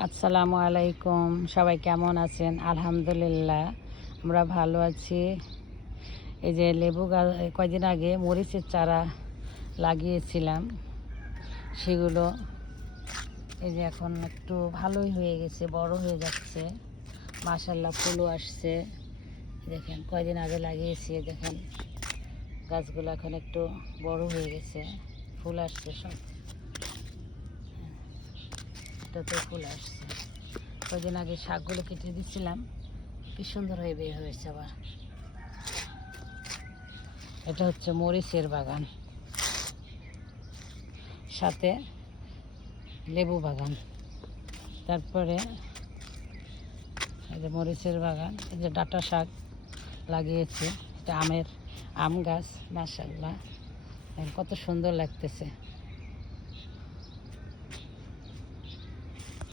আসসালামু আলাইকুম, সবাই কেমন আছেন? আলহামদুলিল্লাহ আমরা ভালো আছি। এই যে লেবু গাছ কয়দিন আগে মরিচের চারা লাগিয়েছিলাম, সেগুলো এই যে এখন একটু ভালোই হয়ে গেছে, বড় হয়ে যাচ্ছে। মাশাআল্লাহ, ফুলও আসছে। দেখেন কয়দিন আগে লাগিয়েছি, দেখেন গাছগুলো এখন একটু বড় হয়ে গেছে, ফুল আসছে, সব এটাতে ফুল আসছে। কয়দিন আগে শাকগুলো কেটে দিচ্ছিলাম, কি সুন্দর হয়ে বের হয়েছে আবার। এটা হচ্ছে মরিচের বাগান, সাথে লেবু বাগান। তারপরে এই যে মরিচের বাগান, এই যে ডাঁটা শাক লাগিয়েছে, এটা আম গাছ। মাশাআল্লাহ, কত সুন্দর লাগতেছে।